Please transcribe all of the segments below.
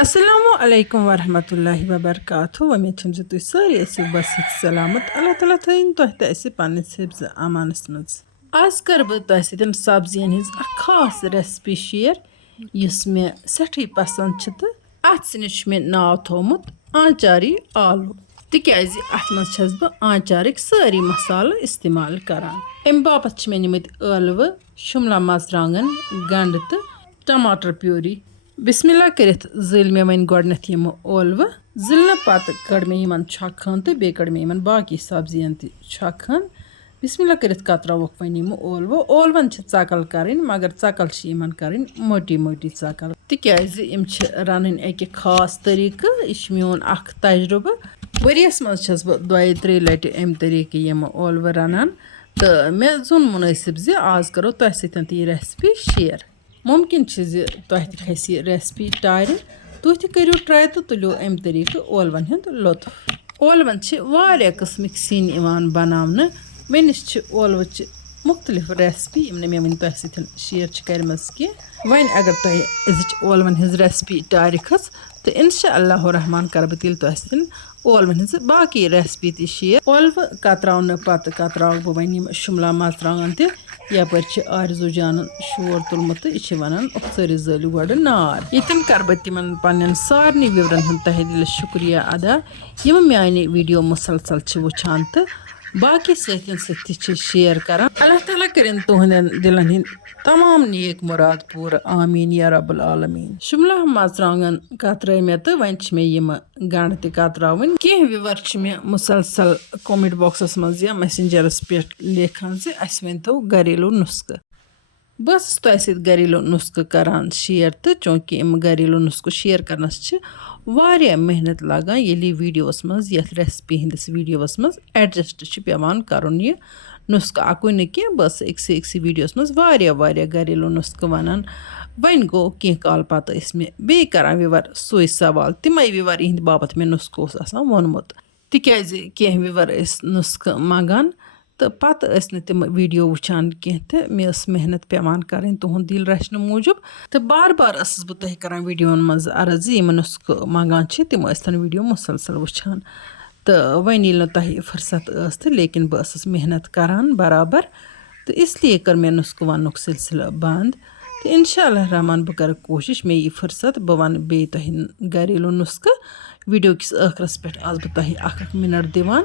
Assalamu alaikum warahmatullahi wabarakatuh. Umeed چھَم زِ تُہۍ سٲری ٲسِو بَصِت سلامت. اللہ تعالیٰ تھٲیِن تۄہہِ تہِ اَسہِ پنٛنِس حِفظ امانَس منٛز. آز کَرٕ بہٕ تۄہہِ سۭتۍ سبزِیَن ہِنٛز اَکھ خاص ریسپی شِیر یُس مےٚ سٮ۪ٹھٕے پَسنٛد چھِ تہٕ اَتھ سِنِس چھُ مےٚ ناو تھوٚومُت آنچاری آلوٗ تِکیٛازِ اَتھ منٛز چھَس بہٕ آنچارٕکۍ سٲری مصالہٕ اِستعمال کَران. اَمہِ باپَتھ چھِ مےٚ نِمٕتۍ ٲلوٕ شُملا مَرژٕوانٛگَن گَنٛڈٕ تہٕ ٹماٹر پیوٗری. بسم اللہ کٔرِتھ زٔلۍ مےٚ وۄنۍ گۄڈٕنٮ۪تھ یِمہٕ ٲلوٕ زٕلنہٕ پَتہٕ کٔڑ مےٚ یِمَن چھۄکہٕ ہن تہٕ بیٚیہِ کٔڑ مےٚ یِمَن باقٕے سبزِیَن تہِ چھۄکہٕ ہن. بسم اللہ کٔرِتھ کتراوُکھ وۄنۍ یِمہٕ ٲلوَن چھِ ژَکَل کَرٕنۍ مگر ژَکَل چھِ یِمَن کَرٕنۍ موٹی موٹی ژَکَل تِکیٛازِ یِم چھِ رَنٕنۍ اَکہِ خاص طٔریٖقہٕ. یہِ چھُ میون اَکھ تجرُبہٕ. ؤریَس منٛز چھَس بہٕ 2-3 لَٹہِ اَمہِ طٔریٖقہٕ یِمہٕ ٲلوٕ رَنان تہٕ مےٚ زوٚن مُنٲسِب زِ آز کَرو تۄہہِ سۭتۍ تہِ یہِ ریسپی شِیر. مُمکِن چھِ زِ تۄہہِ تہِ کھَسہِ یہِ ریسپی ٹارِ. تُہۍ تہِ کٔرِو ٹرٛاے تہٕ تُلِو اَمہِ طٔریٖقہٕ ٲلوَن ہُنٛد لُطف. ٲلوَن چھِ واریاہ قٕسمٕکۍ سِنۍ یِوان بَناونہٕ. مےٚ نِش چھِ ٲلوٕچہِ مُختلِف ریسپی یِم نہٕ مےٚ وٕنہِ تۄہہِ سۭتۍ شِیر چھِ کَرِمَژٕ کینٛہہ. وۄنۍ اگر تۄہہِ أزِچ ٲلوَن ہِنٛز ریسپی ٹارِ کھٔژ تہٕ اِنشاء اللہُ رحمان کَرٕ بہٕ تیٚلہِ تۄہہِ سۭتۍ ٲلوَن ہِنٛزٕ باقٕے ریسپی تہِ شِیر. ٲلوٕ کتراونہٕ پَتہٕ کتراوٕ بہٕ وۄنۍ یِم شُملا مَرژٕوانٛگَن تہِ. یَپٲرۍ چھِ آرزوٗ جانَن شور تُلمُت تہٕ یہِ چھِ وَنان ژٔرِو زٲلِو گۄڈٕ نار. ییٚتٮ۪ن کَرٕ بہٕ تِمَن پنٛنٮ۪ن سارنٕے وِورَن ہُنٛد تہہِ دِلہِ شُکریہ ادا یِم میٛانہِ ویٖڈیو مُسلسل چھِ وٕچھان تہٕ باقٕے سۭتۍ تہِ چھِ شِیر کَران. اللہ تعالیٰ کٔرِنۍ تُہنٛدٮ۪ن دِلَن ہِنٛدۍ تمام نیک مُراد پوٗرٕ آمیٖن یا رب العالمیٖن. شُملا مَرژٕوانٛگَن کترٲے مےٚ تہٕ وۄنۍ چھِ مےٚ یِمہٕ گنٛڈٕ تہِ کتراوٕنۍ. کینٛہہ وِور چھِ مےٚ مُسلسل کومٮ۪نٛٹ بۄکسَس منٛز یا میسنجرَس پٮ۪ٹھ لیکھان زِ اَسہِ ؤنۍتو گریلوٗ نُسخہٕ. بہٕ ٲسٕس تۄہہِ سۭتۍ گریلوٗ نُسخہٕ کَران شِیر تہٕ چوٗنٛکہِ یِم گریلوٗ نُسخہٕ شِیر کَرنَس چھِ واریاہ محنت لگان ییٚلہِ یہِ ویٖڈیوَس منٛز یَتھ ریسپی ہِنٛدِس ویٖڈیوَس منٛز ایڈجسٹ چھِ پٮ۪وان کَرُن یہِ نُسخہٕ اَکُے نہٕ کینٛہہ. بہٕ ٲسٕس أکسٕے ویٖڈیوَس منٛز واریاہ گریلوٗ نُسخہٕ وَنان. وۄنۍ گوٚو کینٛہہ کال پَتہٕ ٲسۍ مےٚ بیٚیہِ کَران وِور سُے سوال تِمَے وِور یِہِنٛدِ باپَتھ مےٚ نُسخہٕ اوس آسان ووٚنمُت تِکیٛازِ کینٛہہ وِور ٲسۍ نُسخہٕ منٛگان تہٕ پَتہٕ ٲسۍ نہٕ تِم ویٖڈیو وٕچھان کینٛہہ تہٕ مےٚ ٲس محنت پٮ۪وان کَرٕنۍ تُہُنٛد دِل رَچھنہٕ موٗجوٗب تہٕ بار ٲسٕس بہٕ تۄہہِ کَران ویٖڈیوَن منٛز عرض زِ یِم نُسخہٕ منٛگان چھِ تِم ٲسۍتَن ویٖڈیو مُسلسل وٕچھان تہٕ وۄنۍ ییٚلہِ نہٕ تۄہہِ فٕرست ٲس تہٕ لیکِن بہٕ ٲسٕس محنت کَران برابر تہٕ اِسلیے کٔر مےٚ نُسخہٕ وَننُک سِلسِلہٕ بنٛد تہٕ اِنشاء اللہ رحمان بہٕ کَرٕ کوٗشِش مےٚ یی فٕرست بہٕ وَنہٕ بیٚیہِ تۄہہِ گریلوٗ نُسخہٕ. ویٖڈیو کِس ٲخرَس پٮ۪ٹھ آسہٕ بہٕ تۄہہِ اَکھ مِنٹ دِوان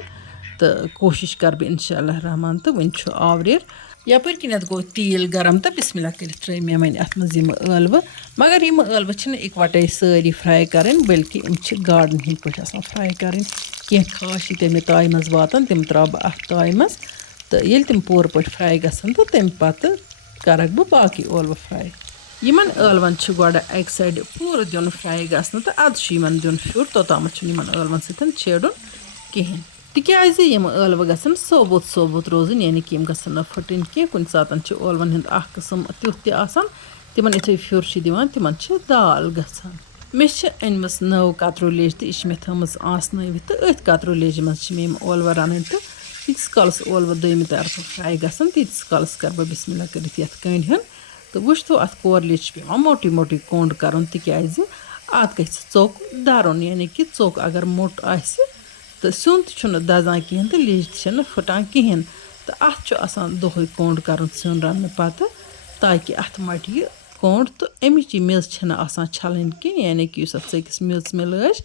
تہٕ کوٗشِش کَرٕ بہٕ اِنشاء اللہ رحمان تہٕ وٕنہِ چھُ آوریر. یَپٲرۍ کِنٮ۪تھ گوٚو تیٖل گرم تہٕ بِسمِ اللہ کٔرِتھ ترٛٲے مےٚ وۄنۍ اَتھ منٛز یِمہٕ ٲلوٕ مگر یِمہٕ ٲلوٕ چھِنہٕ اِکوَٹَے سٲری فرٛاے کَرٕنۍ بٔلکہِ یِم چھِ گاڈَن ہِنٛدۍ پٲٹھۍ آسان فرٛاے کَرٕنۍ. کینٛہہ خاص ییٖتیٛاہ مےٚ تایہِ منٛز واتَن تِم ترٛاوٕ بہٕ اَتھ تایہِ منٛز تہٕ ییٚلہِ تِم پوٗرٕ پٲٹھۍ فرٛاے گژھن تہٕ تَمہِ پَتہٕ کَرَکھ بہٕ باقٕے ٲلوٕ فرٛاے. یِمَن ٲلوَن چھُ گۄڈٕ اَکہِ سایڈٕ پوٗرٕ دیُن فرٛاے گژھنہٕ تہٕ اَدٕ چھُ یِمَن دیُن پھیُر توٚتامَتھ چھُنہٕ یِمَن ٲلوَن سۭتۍ چھیڑُن کِہیٖنۍ تِکیٛازِ یِم ٲلوٕ گژھن ثوبوٗت روزٕنۍ یعنی کہِ یِم گژھن نہٕ پھٕٹٕنۍ کینٛہہ. کُنہِ ساتہٕ چھِ ٲلوَن ہُنٛد اَکھ قٕسٕم تیُتھ تہِ آسان تِمَن یُتھُے پھیُر چھِ دِوان تِمَن چھِ دال گژھان. مےٚ چھِ أنۍمٕژ نٔو کَتروٗ لیٚج تہٕ یہِ چھِ مےٚ تھٲومٕژ آسنٲوِتھ تہٕ أتھۍ کَتروٗ لیٚجہِ منٛز چھِ مےٚ یِم ٲلوٕ رَنٕنۍ تہٕ ییٖتِس کالَس ٲلوٕ دوٚیمہِ طرفہٕ فرٛاے گژھن تیٖتِس کالَس کَرٕ بہٕ بِسمِ اللہ کٔرِتھ یَتھ کٔنۍ ہُنٛد تہٕ وٕچھتو اَتھ کور لیٚجہِ چھِ پٮ۪وان موٹی کوٚنٛڈ کَرُن تِکیٛازِ اَتھ گژھِ ژوٚک دَرُن یعنی کہِ ژوٚک اگر موٚٹ آسہِ تہٕ سیُن تہِ چھُنہٕ دَزان کِہیٖنۍ تہٕ لیٚج تہِ چھَنہٕ پھٕٹان کِہیٖنۍ تہٕ اَتھ چھُ آسان دۄہَے کوٚنٛڈ کَرُن سیُن رَننہٕ پَتہٕ تاکہِ اَتھ مَٹہِ یہِ کوٚنٛڈ تہٕ اَمِچ یہِ میٚژ چھَنہٕ آسان چھَلٕنۍ کینٛہہ یعنی کہِ یُس اَتھ ژٔکِس میٚژ مےٚ لٲج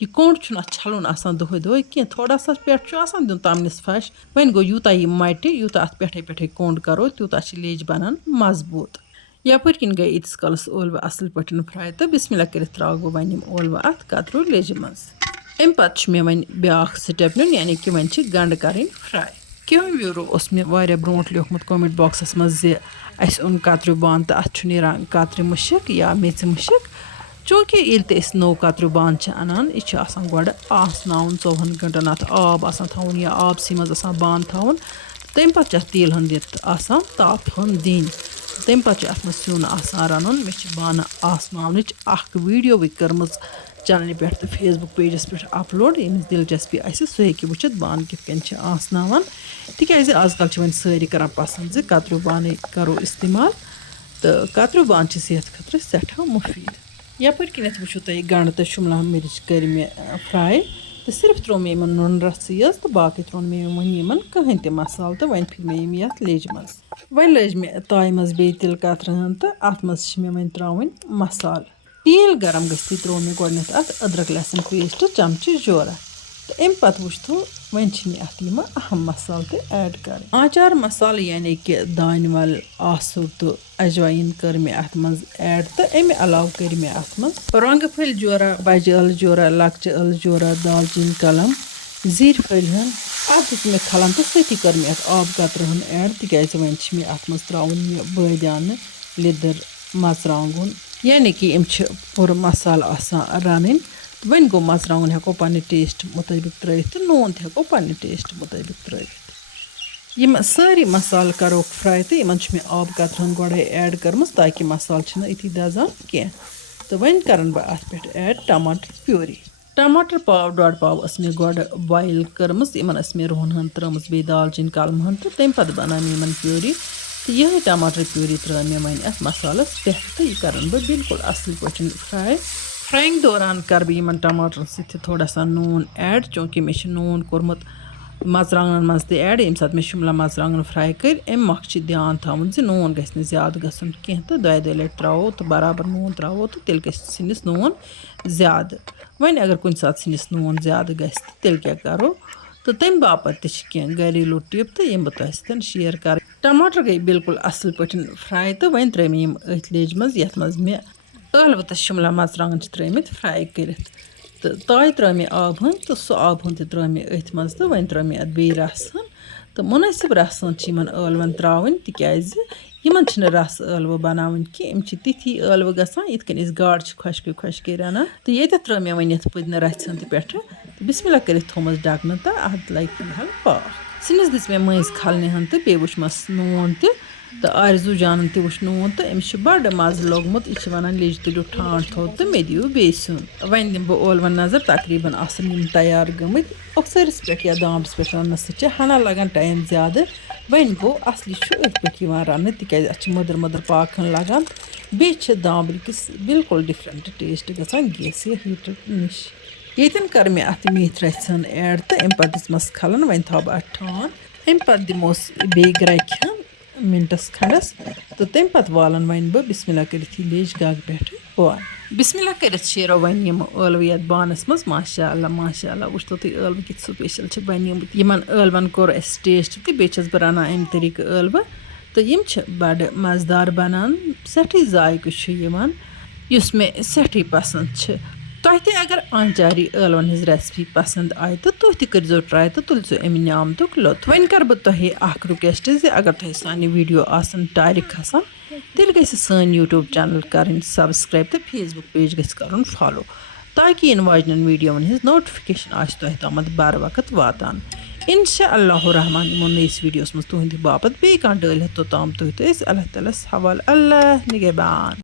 یہِ کوٚنٛڈ چھُنہٕ اَتھ چھَلُن آسان دۄہَے کینٛہہ تھوڑا سا پٮ۪ٹھ چھُ آسان دیُن تَمنِس پھَش. وۄنۍ گوٚو یوٗتاہ یہِ مَٹہِ یوٗتاہ اَتھ پٮ۪ٹھَے کوٚنٛڈ کَرو تیوٗتاہ چھِ لیٚج بَنان مضبوٗط. یَپٲرۍ کِنۍ گٔے ییٖتِس کالَس ٲلوٕ اَصٕل پٲٹھۍ فرٛاے تہٕ بِسمِ اللہ کٔرِتھ ترٛاوٕ بہٕ وۄنۍ یِم ٲلوٕ اَتھ کَتروٗ لیٚجہِ منٛز. اَمہِ پَتہٕ چھُ مےٚ وۄنۍ بیٛاکھ سِٹٮ۪پ نیُن یعنی کہِ وۄنۍ چھِ گَنٛڈٕ کَرٕنۍ فرٛاے. کینٛہہ ویٖرو اوس مےٚ واریاہ برونٛٹھ لیوکھمُت کومٮ۪نٛٹ بۄکسَس منٛز زِ اَسہِ اوٚن کَتریوٗ بانہٕ تہٕ اَتھ چھُ نیران کَترِ مُشک یا میٚژِ مُشک. چوٗنٛکہِ ییٚلہِ تہِ أسۍ نوٚو کَتریوٗ بانہٕ چھِ اَنان یہِ چھُ آسان گۄڈٕ آسناوُن 24 گٲنٛٹَن اَتھ آب آسان تھاوُن یا آبسٕے منٛز آسان بانہٕ تھاوُن تَمہِ پَتہٕ چھِ اَتھ تیٖل ہٕن دِتھ آسان تاپھ ہٕن دِنۍ تَمہِ پَتہٕ چھُ اَتھ منٛز سیُن آسان رَنُن. مےٚ چھِ بانہٕ آسناونٕچ اَکھ ویٖڈیوٕے کٔرمٕژ چَنلہِ پٮ۪ٹھ تہٕ فیس بُک پیجَس پٮ۪ٹھ اَپلوڈ ییٚمِس دِلچَسپی آسہِ سُہ ہیٚکہِ وٕچھِتھ بانہٕ کِتھ کٔنۍ چھِ آسناوان تِکیٛازِ آزکَل چھِ وۄنۍ سٲری کَران پَسنٛد زِ کَتریوٗ بانَے کَرو اِستعمال تہٕ کَتریوٗ بانہٕ چھِ صحت خٲطرٕ سٮ۪ٹھاہ مُفیٖد. यपर किनत वुचो तय गंड तो शिमला मिर्च कर मे फ्राई तो सिर्फ त्रो मे यमन नुन रस तो बाकी त्रोन मे यमन कहीं ते मसाल तो वन फिर मे यम यथ लेज मज वन लज मे ताय मज बे तिल कतरहन तो अत मज मे वन त्रावन मसाल तेल गरम गस्थि त्रो मे गोडनेथ अत अदरक लहसुन पेस्ट चमचे जोरा तो अम पत वुच तो वन मे अत यम अहम मसाल तो ऐड कर आचार मसाल यानी कि दान वल आसुर तो अजवाइन कर मे अत मज ऐड तो अमे अलाव कर मे अत मज रंग फल जोरा बज अल जोरा लक्च अल जोरा दालचीन कलम जीर फलहन अत दिस मे खलन तो सती कर मे अत आब कतरहन ऐड तिकाज वन मे अत मज त्रावन यह बदियान लिदर मरचांगुन यानी कि यम पूरा मसाल आसान रन वन गो मरचांगुन हेको पन्ने टेस्ट मुताबिक त्रयित तो नून हेको पन्ने टेस्ट मुताबिक त्रयित यम सारी मसाल करो फ्राई तो यमन मे आब कतरहन गोड़े ऐड करमस ताकि मसाल इति दजान कह तो वन करन बह अत पे ऐड टमाटर प्यूरी टमाटर पाव डोड पाव मे गोड़ बॉयल करमस यमन मे रोहन त्रमस बे दालचीन कलम तो तम पत बना यमन प्यूरी तो यह टमाटर प्यूरी त्रा मे वन अत मसालस पे तो यह करन बह बिल्कुल असल पे फ्राई फ्राइंग दौरान कर बह यमन टमाटर सत थोड़ा सा नून ऐड चूँकि मे नून कोरमुत मरचांगन मज ते ऐड यम सात मे शिमला मरचांगन फ्राई कर अम मख ध्यान थवन नून गि ज्यादा गसन कह तो दो लट त्रो तो बराबर नून त्रो तो तेल गस नून ज्यादा वन अगर कुछ सात सिनिस नून ज्यादा गस तेल क्या करो तो तम बापत कह घरेलू टिप तो यम बह तुम शेयर कर टमाटर गई बिल्कुल असल पे फ्राई तो वन त्रे मे अथ लेज मज ये मज मे ٲलवٕ तो शिमला मरचांगन त्रमित फ्राई कर तो ताय त्रा मे आब हन तो सह आब हन त्रा मे अथ मज तो वन त्रा मे अत बे रस तो मुनासिब रसन ٲलवन त्रावन तिकाज यमन रस ٲलवٕ बनावन कि यम तिथि ٲलवٕ गसान यिथ कन गाड़ खुशके रनान तो ये त्रा मे वन ये पुदन रसन पे बिस्मिल्लाह कर थोमस ढकन तो अत लग फिलहाल पाक सिनिस दिस मे मज खलने हन तो बे वुचमस नून तो आरजू जान तु वुच नून तो अमिस बड़ मज लोगमुत यह वन लेज तुलियो ठाण थोद तो मे दियो बे सुन वन दिम बह ٲलवन नजर तकरीबन आसन यम तैयार गमत अक्सरस पे या दामस पे रनस हना लगान टाइम ज्यादा वन गो असली अथ पे रन तिकाज अत मदर मदर पाकन लगान बे दामर किस बिल्कुल डिफरेंट टेस्ट गसान गैस या हीटर नश येतन कर मे अत मेथ रचन ऐड तो अम पे दिसमस खलन वन थो बह अत ठाण अम पे दिमोस बे ग्रैकन मिनटस खंडस तो तम पत वालन वन बह बिस्मिल्लाह कर लेज गग पे पान बिस्मिल्लाह कर शेरो वन यम ٲलवٕ यथ बानस मज माशा वुच तो तुम ٲलवٕ कित स्पेशल बनिमुत यमन ٲलवन कोर अस टेस्ट तो बे बह रनान अमि तरीक ٲलवٕ तो यम बड़ मजेदार बनान सठी जायक यमन युस मे सठी पसंद तोह ते अगर आचारी ٲलवन हज रेसिपी पसंद आय तो तुह ते करो ट्राई तो तुल अमि नामतुक लुत्फ वन कर बह तुह अख रिक्वेस्ट अगर तुह सानी वीडियो आसन टारि खसान तेल गई सन यूट्यूब चैनल कर सब्सक्राइब तो फेसबुक पेज गो फॉलो ताकि इन वाजन वीडियो हज नोटिफिकेशन आह तुह तमत बर वक्त वातान इंशाअल्लाह रहमान यमो नईस वीडियोस मज तुहंद बापत बे कह डल तोताम तुह तो अल्लाह ताला हवाल अल्लाह निगहबान।